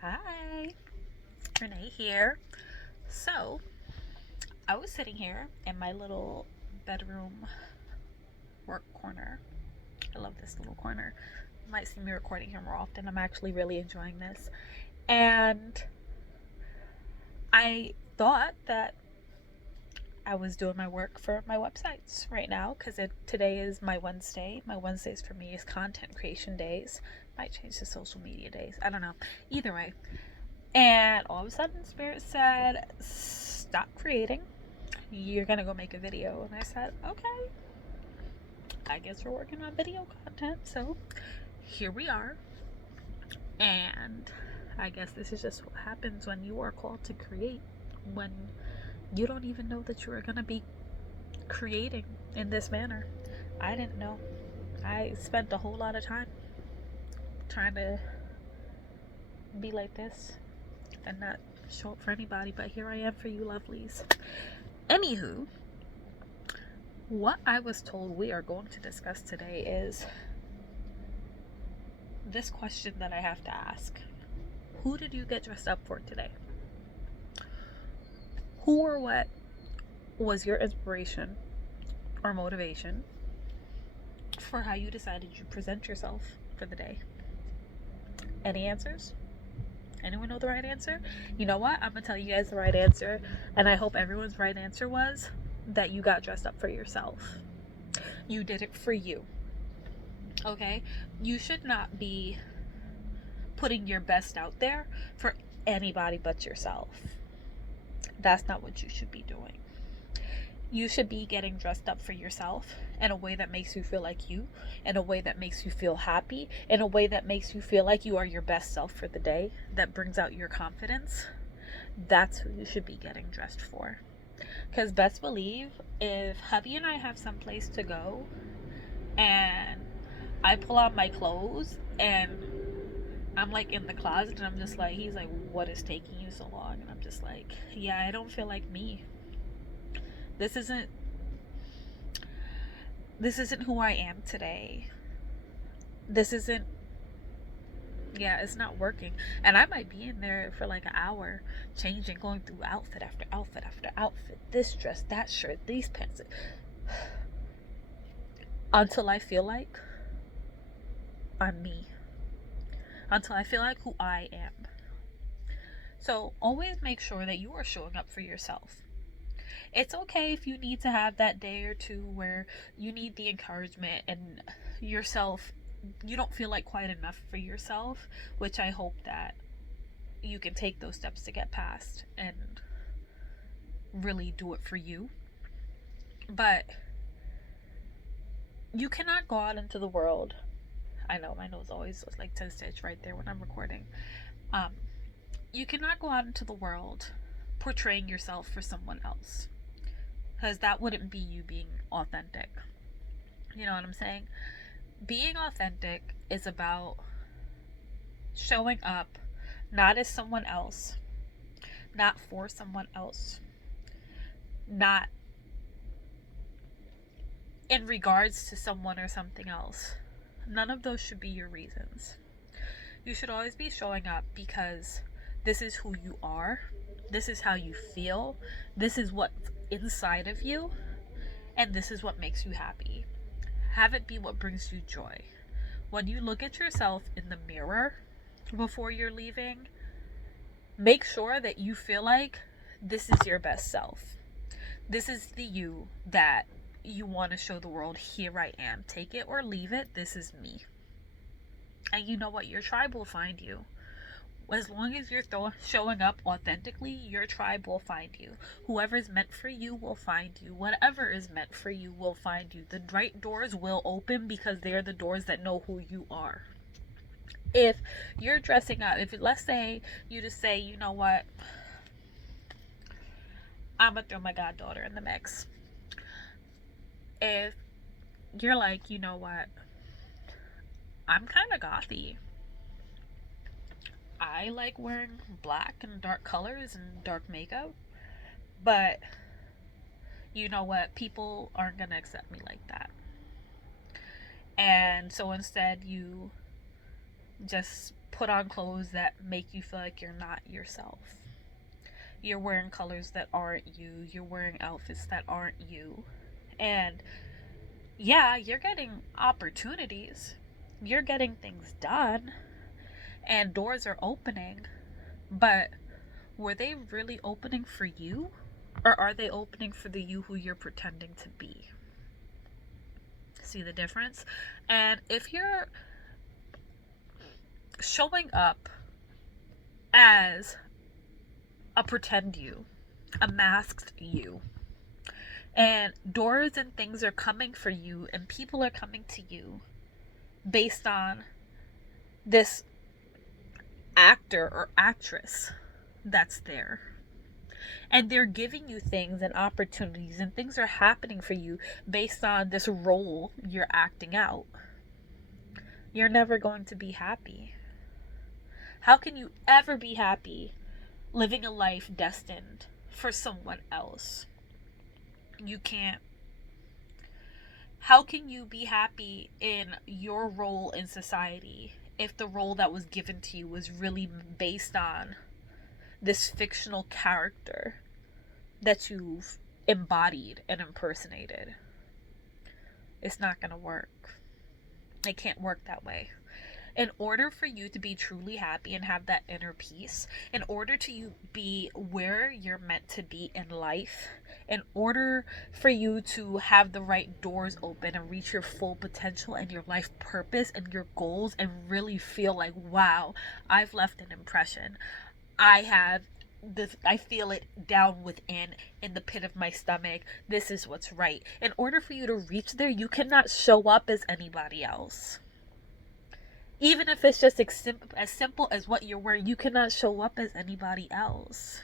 Hi, Renee here. So, I was sitting here in my little bedroom work corner. I love this little corner. You might see me recording here more often. I'm actually really enjoying this. And I thought that I was doing my work for my websites right now because today is my Wednesday. My Wednesdays for me is content creation days. Might change to social media days. I don't know. Either way. And all of a sudden, Spirit said, stop creating. You're gonna go make a video. And I said, okay, I guess we're working on video content. So here we are. And I guess this is just what happens when you are called to create, when you don't even know that you are gonna be creating in this manner. I didn't know. I spent a whole lot of time trying to be like this and not show up for anybody, but here I am for you lovelies. Anywho, what I was told we are going to discuss today is this question that I have to ask. Who did you get dressed up for today? Who or what was your inspiration or motivation for how you decided you present yourself for the day? Any answers? Anyone know the right answer? You know what? I'm gonna tell you guys the right answer, and I hope everyone's right answer was that you got dressed up for yourself. You did it for you. Okay? You should not be putting your best out there for anybody but yourself. That's not what you should be doing. You should be getting dressed up for yourself in a way that makes you feel like you, in a way that makes you feel happy, in a way that makes you feel like you are your best self for the day, that brings out your confidence. That's who you should be getting dressed for. Because best believe, if hubby and I have some place to go and I pull out my clothes and I'm like in the closet and I'm just like, he's like, what is taking you so long? And I'm just like, yeah, I don't feel like me. This isn't this isn't who I am today. This isn't, yeah, it's not working. And I might be in there for like an hour changing, going through outfit after outfit after outfit, this dress, that shirt, these pants, until I feel like I'm me, until I feel like who I am. So always make sure that you are showing up for yourself. It's okay if you need to have that day or two where you need the encouragement and yourself, you don't feel like quite enough for yourself, which I hope that you can take those steps to get past and really do it for you. But you cannot go out into the world. I know my nose always looks like 10 stitch right there when I'm recording. Um, you cannot go out into the world portraying yourself for someone else, because that wouldn't be you being authentic. You know what I'm saying? Being authentic is about showing up not as someone else, not for someone else, not in regards to someone or something else. None of those should be your reasons. You should always be showing up because this is who you are, this is how you feel, this is what's inside of you, and this is what makes you happy. Have it be what brings you joy. When you look at yourself in the mirror before you're leaving, make sure that you feel like this is your best self. This is the you that you want to show the world. Here I am. Take it or leave it. This is me. And you know what? Your tribe will find you. As long as you're showing up authentically, your tribe will find you. Whoever's meant for you will find you. Whatever is meant for you will find you. The right doors will open because they're the doors that know who you are. If you're dressing up, if let's say you just say, you know what, I'm gonna throw my goddaughter in the mix. If you're like, you know what, I'm kind of gothy. I like wearing black and dark colors and dark makeup, but you know what, people aren't gonna accept me like that. And so instead, you just put on clothes that make you feel like you're not yourself. You're wearing colors that aren't you. You're wearing outfits that aren't you. And yeah, you're getting opportunities. You're getting things done. And doors are opening. But were they really opening for you? Or are they opening for the you who you're pretending to be? See the difference? And if you're showing up as a pretend you, a masked you, and doors and things are coming for you, and people are coming to you based on this actor or actress that's there. And they're giving you things and opportunities, and things are happening for you based on this role you're acting out. You're never going to be happy. How can you ever be happy living a life destined for someone else? You can't. How can you be happy in your role in society if the role that was given to you was really based on this fictional character that you've embodied and impersonated? It's not going to work. It can't work that way. In order for you to be truly happy and have that inner peace, in order to you be where you're meant to be in life, in order for you to have the right doors open and reach your full potential and your life purpose and your goals and really feel like, wow, I've left an impression. I feel it down within, in the pit of my stomach. This is what's right. In order for you to reach there, you cannot show up as anybody else. Even if it's just as simple as what you're wearing, you cannot show up as anybody else.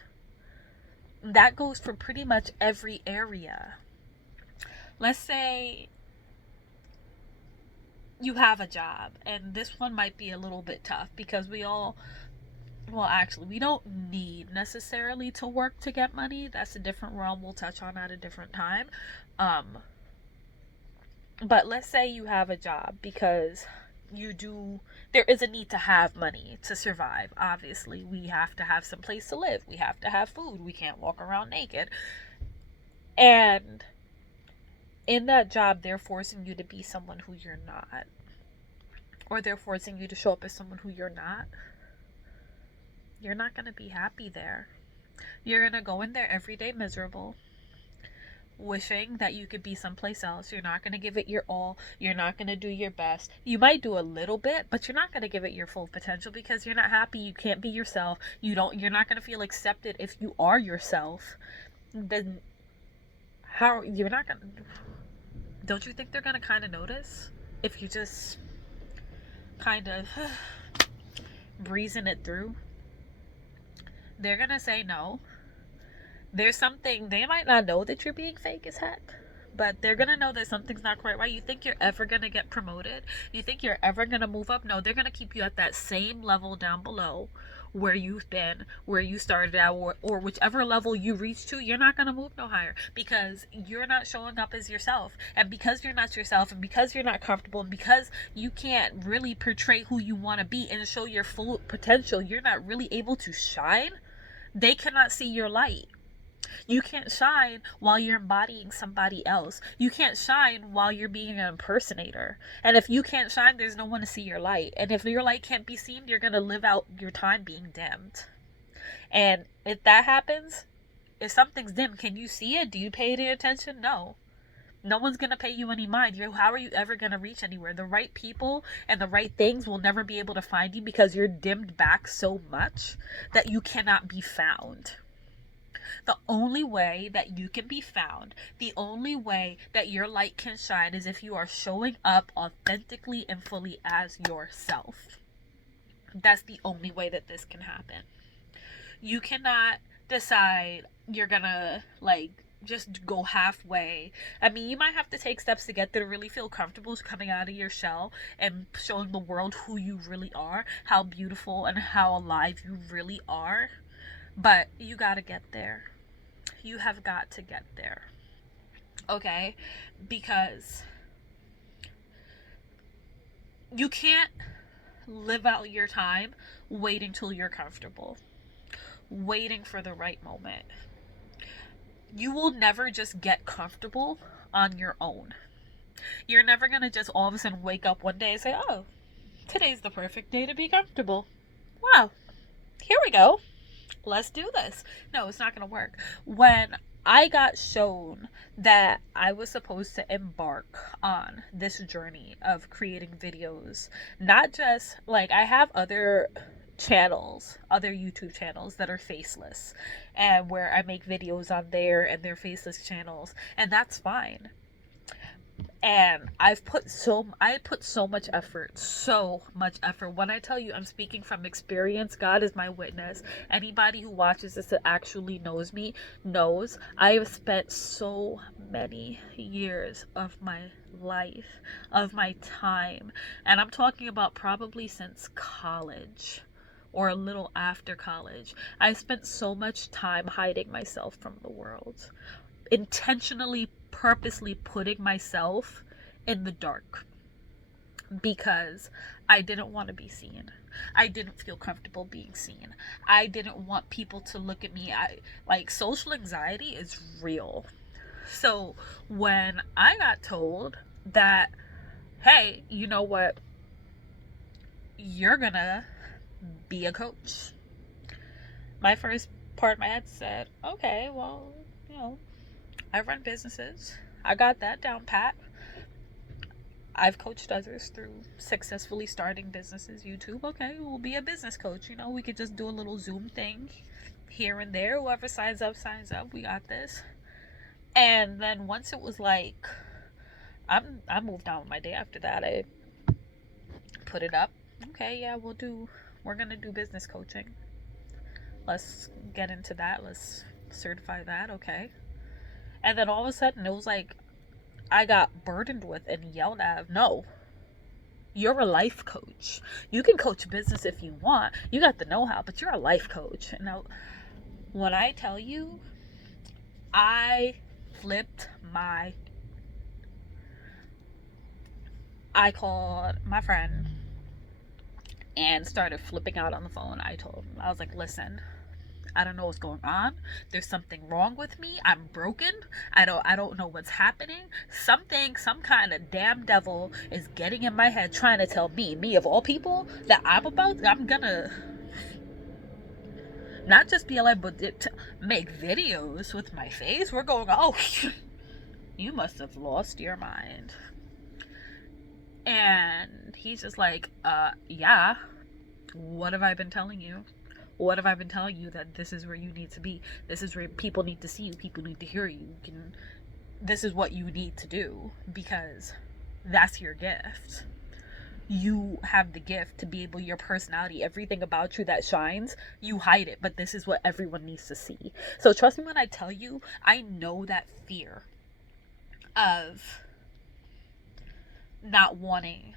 That goes for pretty much every area. Let's say you have a job, and this one might be a little bit tough because we don't need necessarily to work to get money. That's a different realm we'll touch on at a different time. But let's say you have a job because there is a need to have money to survive. Obviously, we have to have some place to live. We have to have food. We can't walk around naked. And in that job, they're forcing you to be someone who you're not. Or they're forcing you to show up as someone who you're not. You're not going to be happy there. You're going to go in there every day miserable, wishing that you could be someplace else. You're not going to give it your all. You're not going to do your best. You might do a little bit, but you're not going to give it your full potential because you're not happy. You can't be yourself. You're not going to feel accepted if you are yourself. Then you're not going to, don't you think they're going to kind of notice if you just kind of breezing it through? They're going to say no. There's something, they might not know that you're being fake as heck, but they're going to know that something's not quite right. You think you're ever going to get promoted? You think you're ever going to move up? No, they're going to keep you at that same level down below where you've been, where you started out, or whichever level you reach to. You're not going to move no higher because you're not showing up as yourself. And because you're not yourself, and because you're not comfortable, and because you can't really portray who you want to be and show your full potential, you're not really able to shine. They cannot see your light. You can't shine while you're embodying somebody else. You can't shine while you're being an impersonator. And if you can't shine, there's no one to see your light. And if your light can't be seen, you're going to live out your time being dimmed. And if that happens, if something's dim, can you see it? Do you pay any attention? No. No one's going to pay you any mind. How are you ever going to reach anywhere? The right people and the right things will never be able to find you because you're dimmed back so much that you cannot be found. The only way that you can be found, the only way that your light can shine is if you are showing up authentically and fully as yourself. That's the only way that this can happen. You cannot decide you're gonna just go halfway. I mean, you might have to take steps to get there to really feel comfortable coming out of your shell and showing the world who you really are, how beautiful and how alive you really are. But you gotta get there. You have got to get there. Okay? Because you can't live out your time waiting till you're comfortable, waiting for the right moment. You will never just get comfortable on your own. You're never going to just all of a sudden wake up one day and say, oh, today's the perfect day to be comfortable. Wow, here we go. Let's do this. No, it's not going to work. When I got shown that I was supposed to embark on this journey of creating videos, not just like I have other channels, other YouTube channels that are faceless, and where I make videos on there and they're faceless channels, and that's fine. And I put so much effort, so much effort. When I tell you I'm speaking from experience, God is my witness. Anybody who watches this that actually knows me knows I have spent so many years of my life, of my time, and I'm talking about probably since college or a little after college. I spent so much time hiding myself from the world, intentionally, purposely putting myself in the dark because I didn't want to be seen. I didn't feel comfortable being seen. I didn't want people to look at me. Like, social anxiety is real. So when I got told that, hey, you know what, you're gonna be a coach, my first part of my head said, okay, well, you know, I run businesses. I got that down pat. I've coached others through successfully starting businesses. YouTube, okay, we'll be a business coach. You know, we could just do a little Zoom thing here and there. Whoever signs up, signs up. We got this. And then once it was like, I moved on with my day after that. I put it up. Okay, yeah, we're gonna do business coaching. Let's get into that. Let's certify that. Okay. And then all of a sudden it was like I got burdened with and yelled at. No, you're a life coach. You can coach business if you want. You got the know-how, but you're a life coach. Now, when I tell you, I flipped I called my friend and started flipping out on the phone. I was like, listen, I don't know what's going on. There's something wrong with me. I'm broken. I don't know what's happening. Some kind of damn devil is getting in my head trying to tell me of all people, that I'm gonna not just be alive, but make videos with my face. We're going, oh, you must have lost your mind. And he's just like, yeah. What have I been telling you? What have I been telling you? That this is where you need to be. This is where people need to see you. People need to hear you. This is what you need to do, because that's your gift. You have the gift to be able, your personality, everything about you that shines, you hide it, but this is what everyone needs to see. So trust me when I tell you, I know that fear of not wanting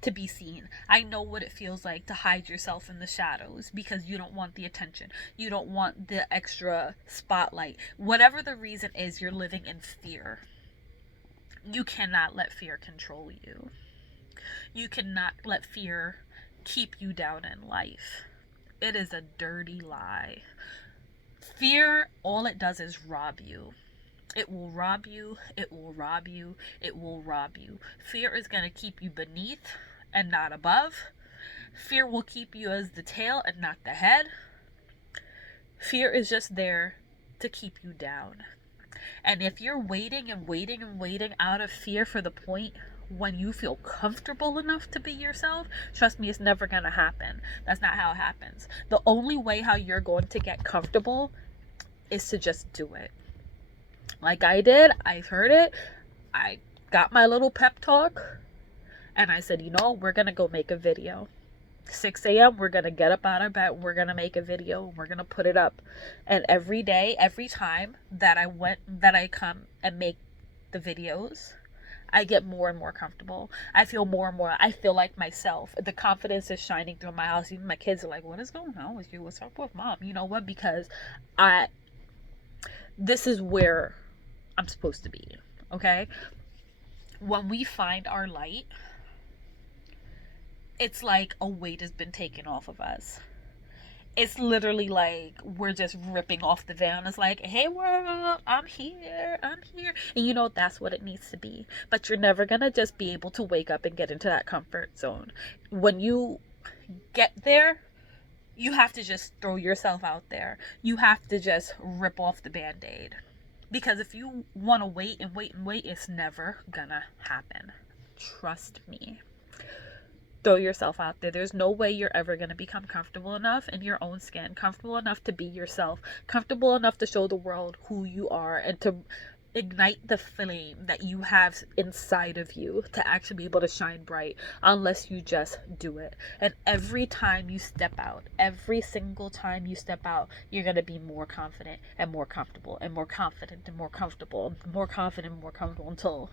to be seen. I know what it feels like to hide yourself in the shadows because you don't want the attention. You don't want the extra spotlight. Whatever the reason is, you're living in fear. You cannot let fear control you. You cannot let fear keep you down in life. It is a dirty lie. Fear, all it does is rob you. It will rob you. It will rob you. It will rob you. Fear is going to keep you beneath and not above. Fear will keep you as the tail and not the head. Fear is just there to keep you down. And if you're waiting and waiting and waiting out of fear for the point when you feel comfortable enough to be yourself, trust me, it's never going to happen. That's not how it happens. The only way how you're going to get comfortable is to just do it. Like I did. I heard it. I got my little pep talk. And I said, you know, we're going to go make a video. 6 a.m. we're going to get up out of bed. We're going to make a video. We're going to put it up. And every day, every time that I come and make the videos, I get more and more comfortable. I feel more and more. I feel like myself. The confidence is shining through my house. Even my kids are like, what is going on with you? What's up with mom? You know what? Because this is where I'm supposed to be. Okay? When we find our light, it's like a weight has been taken off of us. It's literally like we're just ripping off the veil. It's like, hey world, I'm here, I'm here. And you know, that's what it needs to be. But you're never gonna just be able to wake up and get into that comfort zone. When you get there, you have to just throw yourself out there. You have to just rip off the band-aid. Because if you want to wait and wait and wait, it's never gonna happen. Trust me. Throw yourself out there. There's no way you're ever going to become comfortable enough in your own skin, comfortable enough to be yourself, comfortable enough to show the world who you are and to ignite the flame that you have inside of you to actually be able to shine bright, unless you just do it. And every time you step out, every single time you step out, you're going to be more confident and more comfortable and more confident and more comfortable, more confident and more comfortable, until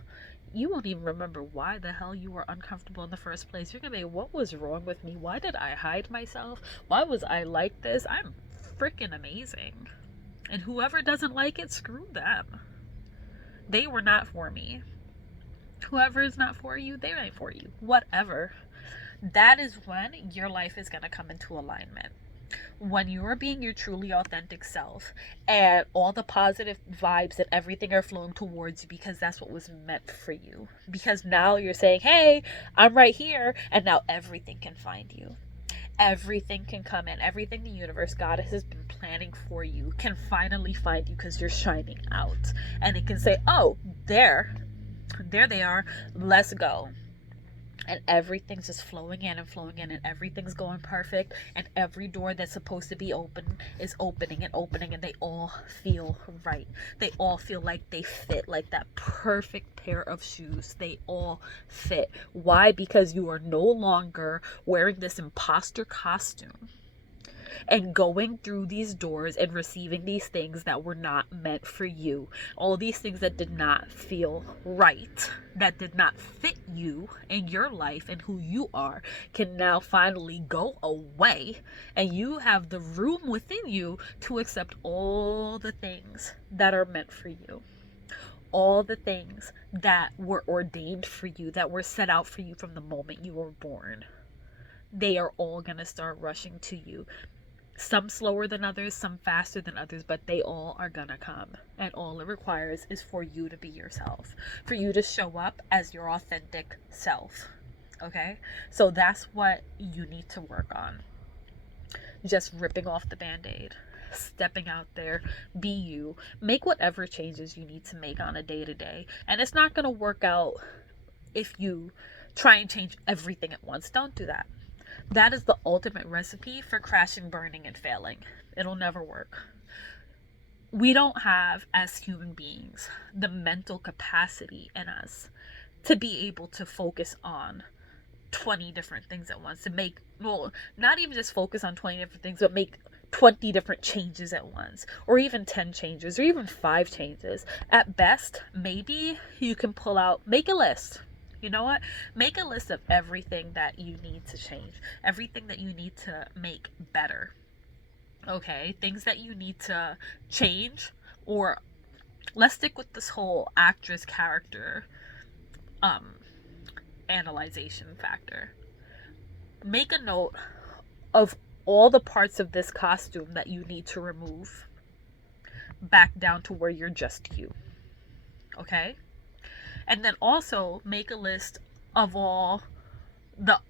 you won't even remember why the hell you were uncomfortable in the first place. You're gonna be, what was wrong with me? Why did I hide myself? Why was I like this? I'm freaking amazing. And whoever doesn't like it, screw them. They were not for me. Whoever is not for you, they ain't for you. Whatever. That is when your life is gonna come into alignment. When you are being your truly authentic self and all the positive vibes and everything are flowing towards you, because that's what was meant for you. Because now you're saying, hey, I'm right here, and now everything can find you. Everything can come in. Everything the universe, God has been planning for you, can finally find you because you're shining out. And it can say, oh, there they are, let's go. And everything's just flowing in and everything's going perfect, and every door that's supposed to be open is opening and opening, and they all feel right. They all feel like they fit, like that perfect pair of shoes. They all fit. Why? Because you are no longer wearing this imposter costume and going through these doors and receiving these things that were not meant for you. All these things that did not feel right, that did not fit you and your life and who you are, can now finally go away. And you have the room within you to accept all the things that are meant for you. All the things that were ordained for you, that were set out for you from the moment you were born. They are all going to start rushing to you. Some slower than others, some faster than others, but they all are gonna come. And all it requires is for you to be yourself, for you to show up as your authentic self. Okay? So that's what you need to work on. Just ripping off the band-aid, stepping out there, be you, make whatever changes you need to make on a day-to-day. And it's not gonna work out if you try and change everything at once. Don't do that. That is the ultimate recipe for crashing, burning, and failing. It'll never work. We don't have, as human beings, the mental capacity in us to be able to focus on 20 different things at once. To make, well, not even just focus on 20 different things, but make 20 different changes at once, or even 10 changes, or even 5 changes. At best, maybe you can pull out, make a list. You know what? Make a list of everything that you need to change, everything that you need to make better. Okay? Things that you need to change, or let's stick with this whole actress character analyzation factor. Make a note of all the parts of this costume that you need to remove back down to where you're just you. Okay? And then also make a list of all the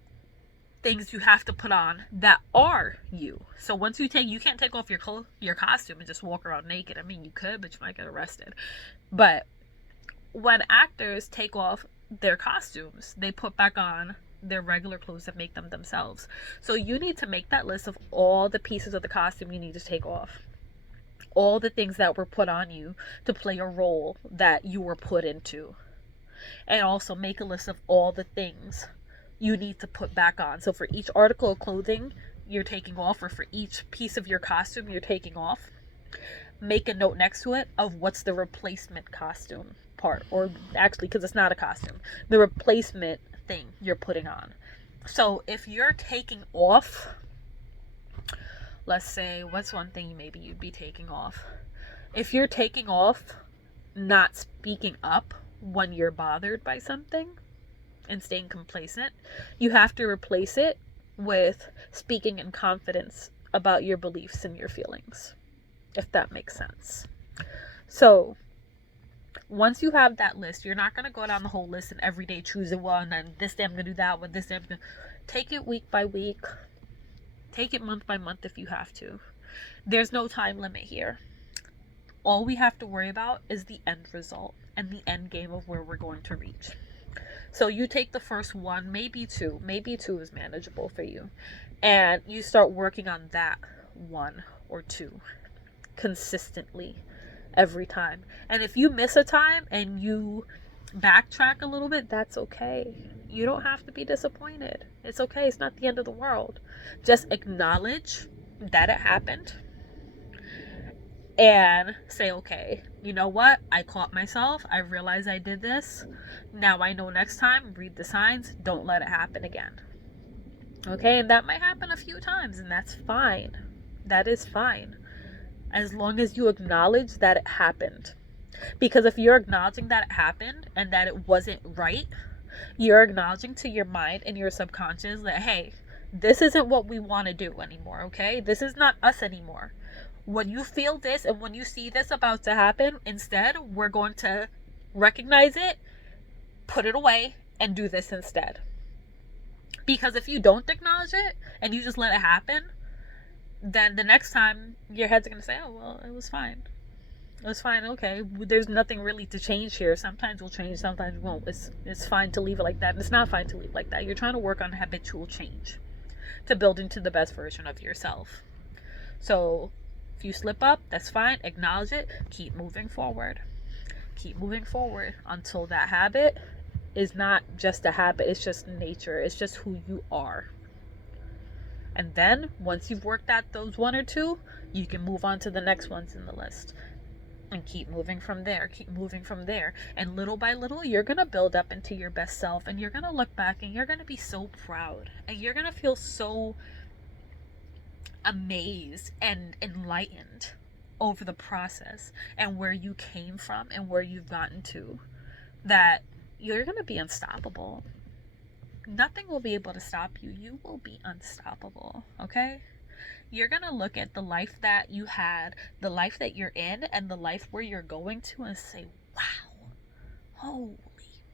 things you have to put on that are you. So once you can't take off your costume and just walk around naked. I mean, you could, but you might get arrested. But when actors take off their costumes, they put back on their regular clothes that make them themselves. So you need to make that list of all the pieces of the costume you need to take off. All the things that were put on you to play a role that you were put into. And also make a list of all the things you need to put back on. So for each article of clothing you're taking off, or for each piece of your costume you're taking off, make a note next to it of what's the replacement costume part, or actually, because it's not a costume, the replacement thing you're putting on. So if you're taking off, let's say, what's one thing maybe you'd be taking off? If you're taking off not speaking up when you're bothered by something, and staying complacent. You have to replace it with speaking in confidence about your beliefs and your feelings, if that makes sense. So once you have that list, you're not going to go down the whole list and every day choose a one, and this day I'm going to do that one, this day I'm going to take it week by week, take it month by month if you have to. There's no time limit here. All we have to worry about is the end result and the end game of where we're going to reach. So you take the first one, maybe two is manageable for you, and you start working on that one or two consistently every time. And if you miss a time and you backtrack a little bit, that's okay. You don't have to be disappointed. It's okay. It's not the end of the world. Just acknowledge that it happened and say, okay, you know what? I caught myself. I realized I did this. Now I know next time, read the signs. Don't let it happen again. Okay, and that might happen a few times, and that's fine. That is fine. As long as you acknowledge that it happened. Because if you're acknowledging that it happened and that it wasn't right, you're acknowledging to your mind and your subconscious that, hey, this isn't what we want to do anymore, okay? This is not us anymore. When you feel this and when you see this about to happen, instead, we're going to recognize it, put it away, and do this instead. Because if you don't acknowledge it and you just let it happen, then the next time your head's going to say, oh, well, it was fine. It was fine. Okay. There's nothing really to change here. Sometimes we'll change, sometimes we won't. It's fine to leave it like that. And it's not fine to leave it like that. You're trying to work on habitual change to build into the best version of yourself. So if you slip up, that's fine. Acknowledge it. Keep moving forward. Keep moving forward until that habit is not just a habit. It's just nature. It's just who you are. And then once you've worked out those one or two, you can move on to the next ones in the list. And keep moving from there, keep moving from there. And little by little, you're going to build up into your best self. And you're going to look back and you're going to be so proud. And you're going to feel so amazed and enlightened over the process and where you came from and where you've gotten to, that you're going to be unstoppable. Nothing will be able to stop you. You will be unstoppable, okay? You're going to look at the life that you had, the life that you're in, and the life where you're going to and say, wow, holy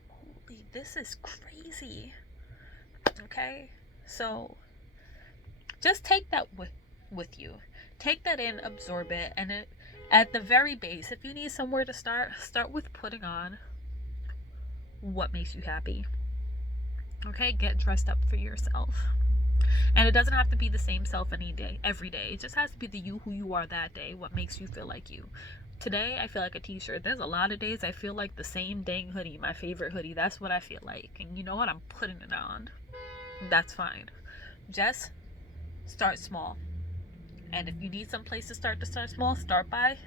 moly, this is crazy, okay? So just take that with you. Take that in, absorb it, and at the very base, if you need somewhere to start with putting on what makes you happy. Okay, get dressed up for yourself. And it doesn't have to be the same self every day. It just has to be the you who you are that day, what makes you feel like you. Today, I feel like a t-shirt. There's a lot of days I feel like the same dang hoodie, my favorite hoodie. That's what I feel like. And you know what? I'm putting it on. That's fine. Just start small. And if you need some place to start small, start by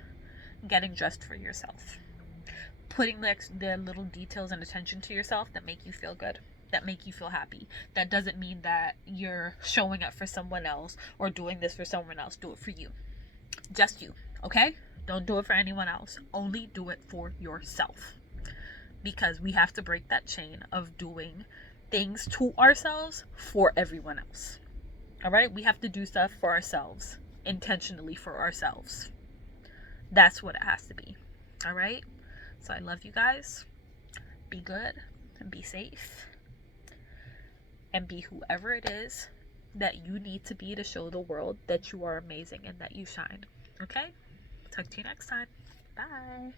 getting dressed for yourself. Putting the little details and attention to yourself that make you feel good, that make you feel happy. That doesn't mean that you're showing up for someone else or doing this for someone else. Do it for you. Just you, okay? Don't do it for anyone else. Only do it for yourself. Because we have to break that chain of doing things to ourselves for everyone else. All right? We have to do stuff for ourselves, intentionally for ourselves. That's what it has to be. All right? So I love you guys. Be good and be safe. And be whoever it is that you need to be to show the world that you are amazing and that you shine. Okay? Talk to you next time. Bye.